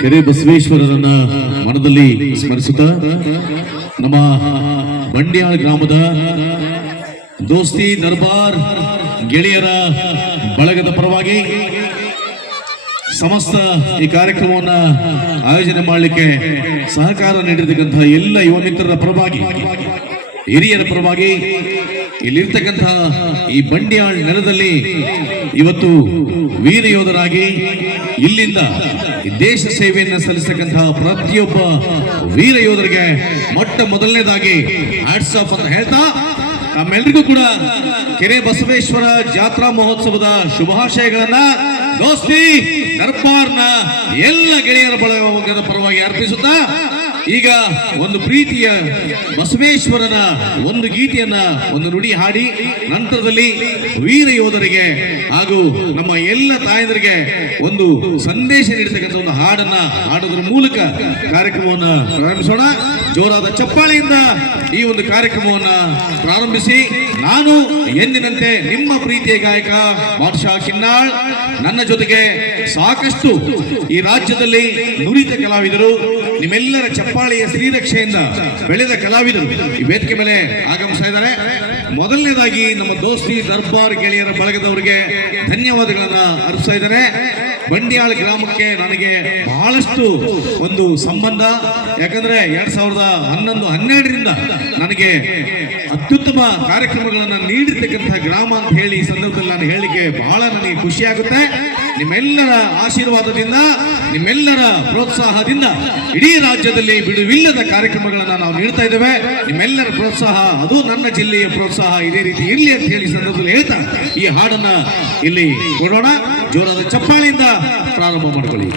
ಕೆರೆ ಬಸವೇಶ್ವರರನ್ನ ಮನದಲ್ಲಿ ಸ್ಮರಿಸುತ್ತಾ, ನಮ್ಮ ಬಂಡ್ಯಾಳ ಗ್ರಾಮದ ದೋಸ್ತಿ ದರ್ಬಾರ್ ಗೆಳೆಯರ ಬಳಗದ ಪರವಾಗಿ ಸಮಸ್ತ ಈ ಕಾರ್ಯಕ್ರಮವನ್ನ ಆಯೋಜನೆ ಮಾಡಲಿಕ್ಕೆ ಸಹಕಾರ ನೀಡಿರ್ತಕ್ಕಂತಹ ಎಲ್ಲ ಯುವ ಮಿತ್ರರ ಪರವಾಗಿ, ಹಿರಿಯರ ಪರವಾಗಿ ಇಲ್ಲಿರ್ತಕ್ಕಂತಹ ಈ ಬಂಡಿಯಾಳ್ ನೆಲದಲ್ಲಿ ಇವತ್ತು ವೀರ ಯೋಧರಾಗಿ ಇಲ್ಲಿಂದ ದೇಶ ಸೇವೆಯನ್ನು ಸಲ್ಲಿಸತಕ್ಕಂತಹ ಪ್ರತಿಯೊಬ್ಬ ವೀರ ಯೋಧರಿಗೆ ಮೊಟ್ಟ ಮೊದಲನೇದಾಗಿ ಹ್ಯಾಟ್ಸ್ ಆಫ್ ಅಂತ ಹೇಳ್ತಾ ನಮ್ಮೆಲ್ರಿಗೂ ಕೂಡ ಕೆರೆ ಬಸವೇಶ್ವರ ಜಾತ್ರಾ ಮಹೋತ್ಸವದ ಶುಭಾಶಯಗಳನ್ನ ದೋಸ್ತಿ ದರ್ಬಾರ್ನ ಎಲ್ಲ ಗೆಳೆಯರ ಬಳಗದ ಪರವಾಗಿ ಅರ್ಪಿಸುತ್ತಾ ಈಗ ಒಂದು ಪ್ರೀತಿಯ ಬಸವೇಶ್ವರನ ಒಂದು ಗೀತೆಯನ್ನ ಒಂದು ನುಡಿ ಹಾಡಿ ನಂತರದಲ್ಲಿ ವೀರ ಯೋಧರಿಗೆ ಹಾಗೂ ನಮ್ಮ ಎಲ್ಲ ತಾಯಂದರಿಗೆ ಒಂದು ಸಂದೇಶ ನೀಡತಕ್ಕಂಥ ಒಂದು ಹಾಡನ್ನ ಹಾಡೋದ್ರ ಮೂಲಕ ಕಾರ್ಯಕ್ರಮವನ್ನು ಪ್ರಾರಂಭಿಸೋಣ. ಜೋರಾದ ಚಪ್ಪಾಳೆಯಿಂದ ಈ ಒಂದು ಕಾರ್ಯಕ್ರಮವನ್ನ ಪ್ರಾರಂಭಿಸಿ. ನಾನು ಎಂದಿನಂತೆ ನಿಮ್ಮ ಪ್ರೀತಿಯ ಗಾಯಕ ಮಾರ್ಷಾ ಕಿನ್ನಾಳ್. ನನ್ನ ಜೊತೆಗೆ ಸಾಕಷ್ಟು ಈ ರಾಜ್ಯದಲ್ಲಿ ನುರಿತ ಕಲಾವಿದರು. ನಿಮ್ಮೆಲ್ಲರ ಚಪ್ಪಾಳಿಯ ಶ್ರೀರಕ್ಷೆಯಿಂದ ಬೆಳೆದ ಕಲಾವಿದರು. ಈ ವೇದಿಕೆ ಮೇಲೆ ಆಗಮಿಸ್ತಾ ಇದ್ದಾರೆ. ಮೊದಲನೇದಾಗಿ ನಮ್ಮ ದೋಸ್ತಿ ದರ್ಬಾರ್ ಗೆಳೆಯರ ಬಳಗದವರಿಗೆ ಧನ್ಯವಾದಗಳನ್ನ ಅರ್ಪಿಸ್ತಾ ಇದ್ದಾರೆ. ಬಂಡಿಯಾಳ ಗ್ರಾಮಕ್ಕೆ ನನಗೆ ಬಹಳಷ್ಟು ಒಂದು ಸಂಬಂಧ. ಯಾಕಂದ್ರೆ ಎರಡ್ ಸಾವಿರದ ಹನ್ನೊಂದು, ಹನ್ನೆರಡರಿಂದ ನನಗೆ ಅತ್ಯುತ್ತಮ ಕಾರ್ಯಕ್ರಮಗಳನ್ನ ನೀಡಿರ್ತಕ್ಕಂಥ ಗ್ರಾಮ ಅಂತ ಹೇಳಿ ಈ ಸಂದರ್ಭದಲ್ಲಿ ನಾನು ಹೇಳಲಿಕ್ಕೆ ಬಹಳ ನನಗೆ ಖುಷಿ ಆಗುತ್ತೆ ನಿಮ್ಮೆಲ್ಲರ ಆಶೀರ್ವಾದದಿಂದ, ನಿಮ್ಮೆಲ್ಲರ ಪ್ರೋತ್ಸಾಹದಿಂದ ಇಡೀ ರಾಜ್ಯದಲ್ಲಿ ಬಿಡುವಿಲ್ಲದ ಕಾರ್ಯಕ್ರಮಗಳನ್ನು ನಾವು ನೀಡ್ತಾ ಇದ್ದೇವೆ. ನಿಮ್ಮೆಲ್ಲರ ಪ್ರೋತ್ಸಾಹ, ಅದು ನನ್ನ ಜಿಲ್ಲೆಯ ಪ್ರೋತ್ಸಾಹ. ಇದೇ ರೀತಿ ಇರಲಿ ಅಂತ ಹೇಳಿ ಸಂದರ್ಭದಲ್ಲಿ ಹೇಳ್ತಾ, ಈ ಹಾಡನ್ನ ಇಲ್ಲಿ ಕೊಡೋಣ. ಜೋರಾದ ಚಪ್ಪಾಳಿಯಿಂದ ಪ್ರಾರಂಭ ಮಾಡ್ಕೊಳ್ಳಿ.